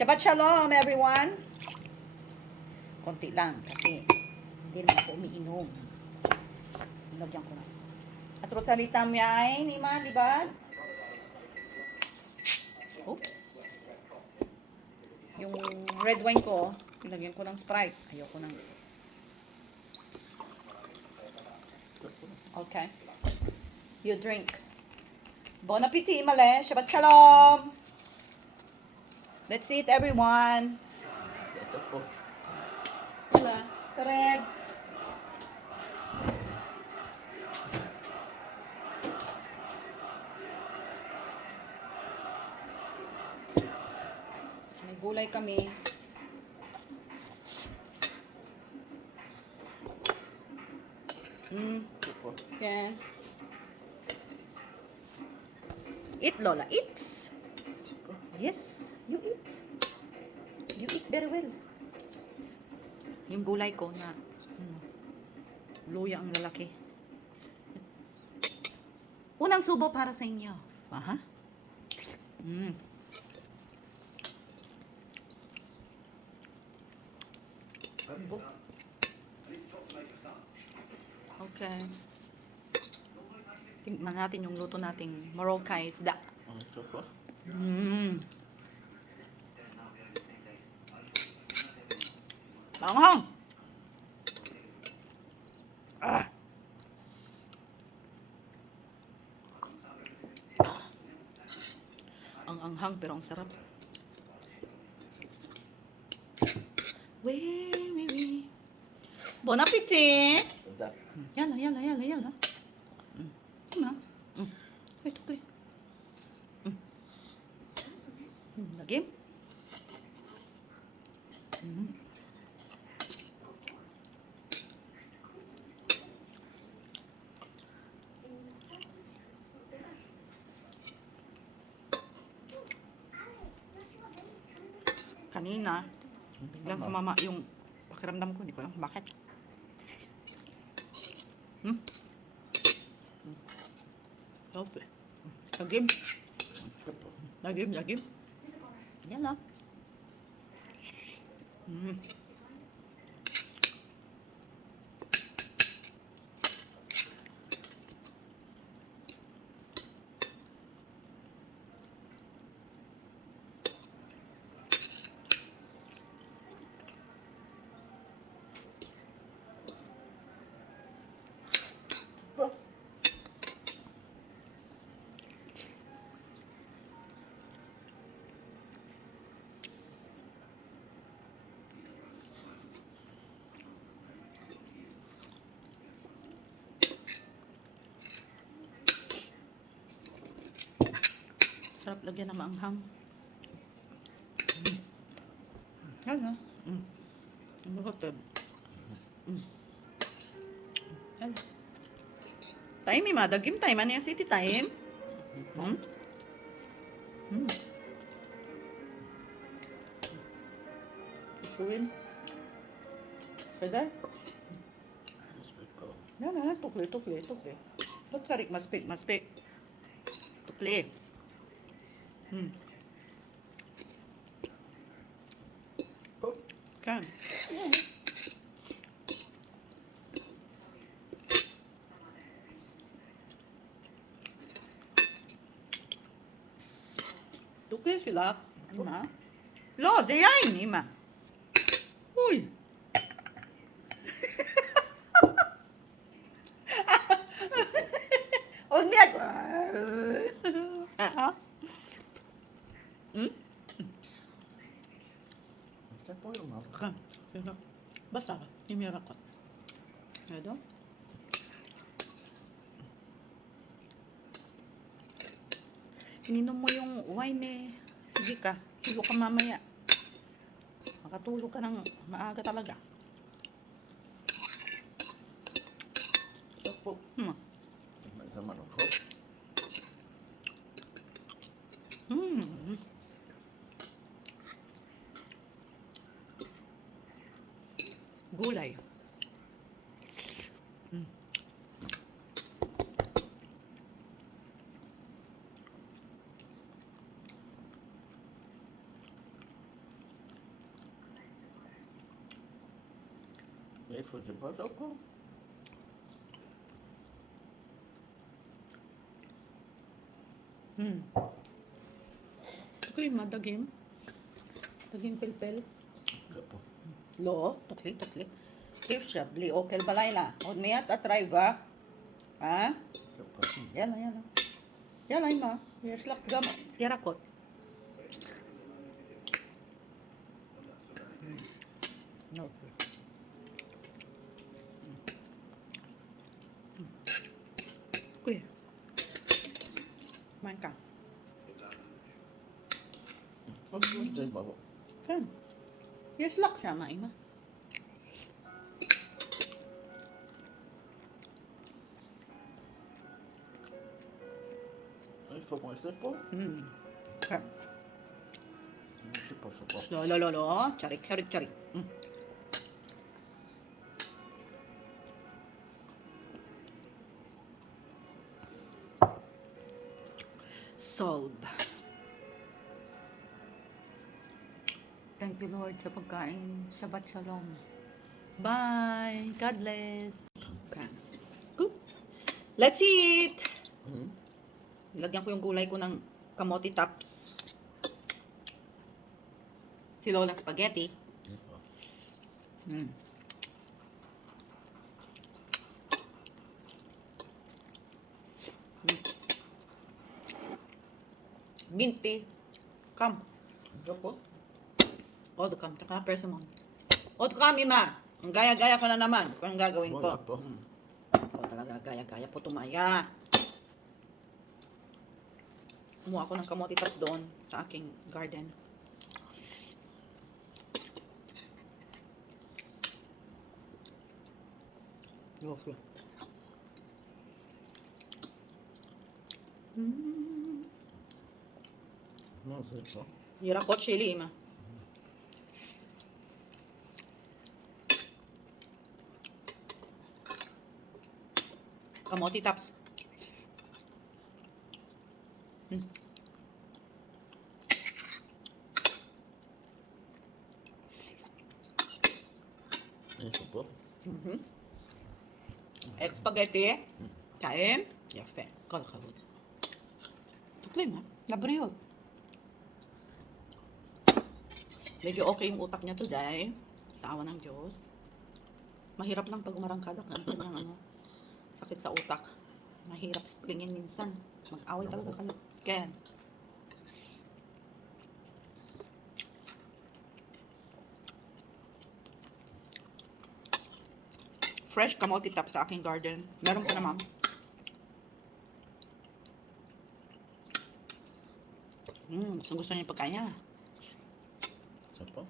Shabbat Shalom, everyone. Konti lang kasi hindi naman ako umiinom. Nilagyan ko na. At salita mo ay, Nima, di ba? Oops. Yung red wine ko, nilagyan ko ng Sprite. Ayoko nang. Okay. You drink. Bon appetit, Male. Shabbat Shalom. Let's eat, everyone. Wala. Correct. May gulay kami. Okay. Eat, Lola. Eat. Yes, you eat. You eat very well. Yung gulay ko na luya ang lalaki. Unang subo para sa inyo. Aha. Okay. Tingnan natin yung luto nating Moroccan isda. Manghang! Ang anghang pero ang sarap. Wee. Bon appetit! Yala. Come on. Ito. Lagi. Kanina, biglang sumama yung pakiramdam ko. Hindi ko alam bakit. Okay. Lagim. Yan lang. Sarap lagyan ng maanghang. Yan ha. Ang magotod. Yan. Time madagim time. Ano yung city time? Susuin. Sada? Yan ha. Tukli. Ba't sarik maspik? Tukli. Kan. Tukli sila. Ima. Lo, zayain, Ima. Uy. Unyag. Basta ka. Imira ko. Ano? Ininom mo yung wine eh. Sige ka. Tulog ka mamaya. Makatulog ka ng maaga talaga. Opo. May sama ng ko. Gulay. Il faut que je passe au pot. Tukli ma, dagim. Dagim pilpil. Le pot. Lo, tukli. Kif siya, bli okel balay la. Od miyat at try ba? Ha? Le pot. Yala. Yala ima. Yeslak gam. Yarakot. No. Kuya. Main ka. Wat doe je maar? Kan. Yeslak siya, main ma. Il faut manger le pot. Kan. Je passe au pot. Lo. Charik. Solve. Thank you, Lord, sa pagkain. Shabbat Shalom. Bye. God bless. Okay. Good. Let's eat! Lagyan ko yung gulay ko ng kamote tops. Si Lolang spaghetti. Minty. Come. Le pot. Odo kam. Taka persamon. Odo kam, Ima. Ang gaya-gaya ka na naman. Kung ang gagawin ko. Wala po. Ikaw talaga gaya-gaya po tumaya. Kumuha ako ng kamote top doon sa aking garden. Okay. Non, c'est pas. Yarakot chili, Ima. Kamote tops. Il faut pas. Egg spaghetti. Kain. Yafe. Kal khabot. Tukli ma. Nabriyot. Medyo okay yung utak niya today. Sa awa ng Diyos. Mahirap lang pag umarangkada ka. Ano, sakit sa utak. Mahirap splingin minsan. Mag-away talaga kayo. Ken. Fresh kamote top sa aking garden. Meron pa naman. Gusto niya yung pagkain niya. C'est pas.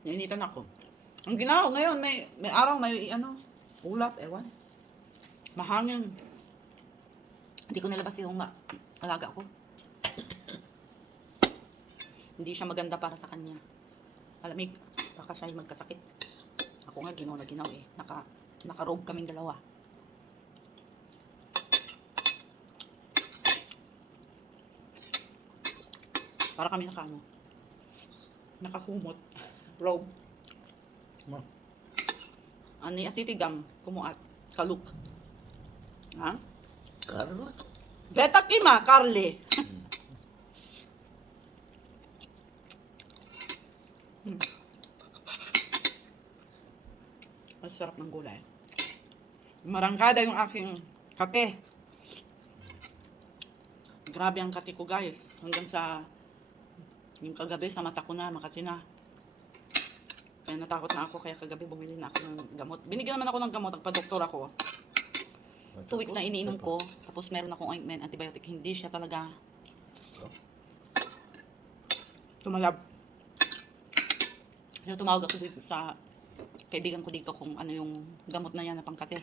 Nainitan ako. Ang ginawa ko ngayon, may araw, may ulap, ewan. Mahangin. Hindi ko nilabas yung alaga ko. Hindi siya maganda para sa kanya. Malamig, baka siya magkasakit. Ako nga, ginaw eh. Naka-robe kaming dalawa. Para kami nakakumot. Robe. Ma. Ani asitigam, kumuat, kaluk. Ha? Carla. Beta kima, Carly. Ang sarap ng gulay. Marangkada yung aking kate. Grabe ang kate ko, guys. Hanggang sa yung kagabi sa mata ko na, makati na. Kaya natakot na ako, kaya kagabi bumili na ako ng gamot. Binigyan naman ako ng gamot, nagpa-doktor ako. 2 weeks na iniinom ko, tapos meron akong ointment, antibiotic. Hindi siya talaga tumalab. Kaya tumawag ako dito sa kaibigan ko dito kung ano yung gamot na yan na pangkate.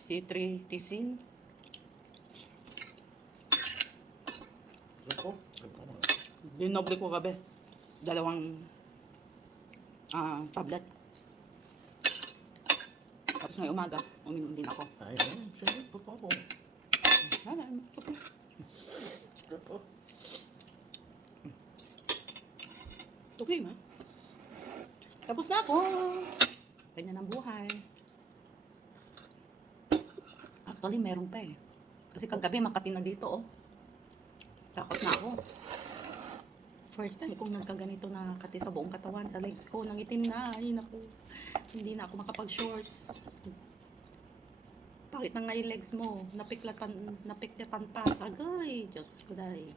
Citrizine. Dinoble ko gabi. 2 tablet. Tapos ngayong umaga, uminom din ako. Ay, sige po po. Wala, okay. Sige po. Okay, ma. Tapos na ako. Ganyan ang buhay. Actually, meron pa eh. Kasi kagabi, Makati na dito, oh. Takot na ako. First time kong nagkaganito na kati sa buong katawan, sa legs ko, nangitim na. Ay, naku. Hindi na ako makapag-shorts. Bakit na nga yung legs mo? Napiklatan pa. Agay, Diyos ko dahil.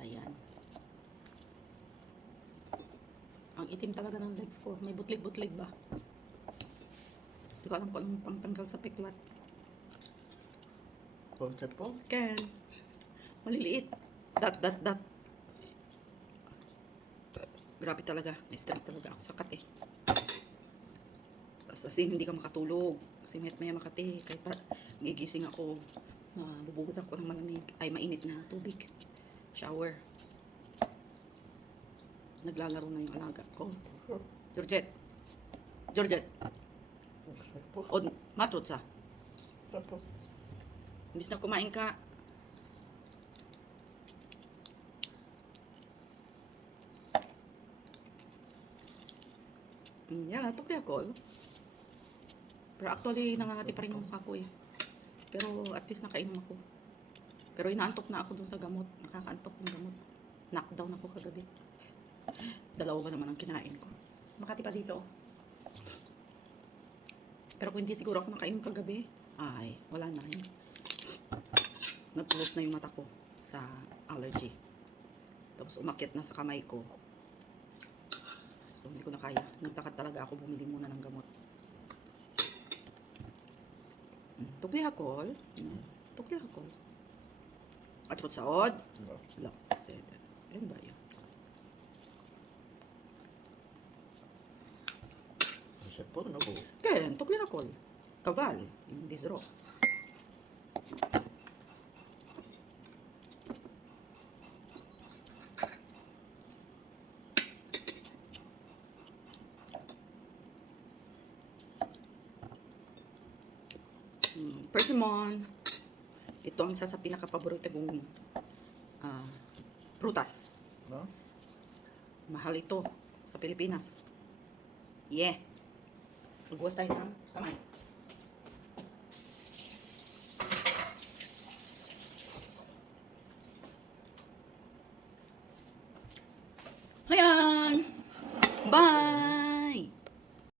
Ayan. Ang itim talaga ng legs ko. May butlig-butlig ba? Hindi ko alam kung anong pangtanggal sa piklat. Konti po. Ken, maliliit. Dat. Grabe talaga. Na-stress talaga ako sa kate. Tapos kasi hindi ka makatulog. Kasi maya makati. Kahit gigising ako, bubugas ako ng malamig. Ay, mainit na tubig. Shower. Naglalaro na yung alaga ko. Georgette. Sige po. O, matrot sa. Sige po. Imbis na kumain ka. Yan, natukli ako. Pero actually, nangangati pa rin yung mukha ko eh. Pero at least nakainom ako. Pero inaantok na ako dun sa gamot. Nakakaantok yung gamot. Knockdown ako kagabi. Dalawa ba naman ang kinain ko. Makati pa dito. Pero kung hindi siguro ako nakainom kagabi, ay, wala na yun. Nag-close na yung mata ko sa allergy. Tapos umakyat na sa kamay ko. So, hindi ko na kaya. Nagtakad talaga ako bumili muna ng gamot. Tukli hakol. Tukli hakol. Atrot saod. Wala. Seda. Ayun ba yun? Sige po, ano po? Ken, tukli hakol. Kaval. Yung disro. Persimmon. Ito ang isa sa pinaka-paborito kong prutas. No? Mahal ito sa Pilipinas. Yeah. Magbuwas tayo ng kamay.